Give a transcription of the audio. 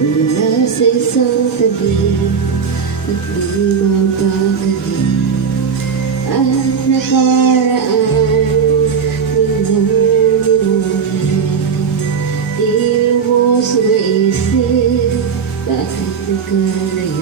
Mula sa isang tabi at di mapakali ang nakaraan minamimuli. Di lubos maisip bakit nagkalayo.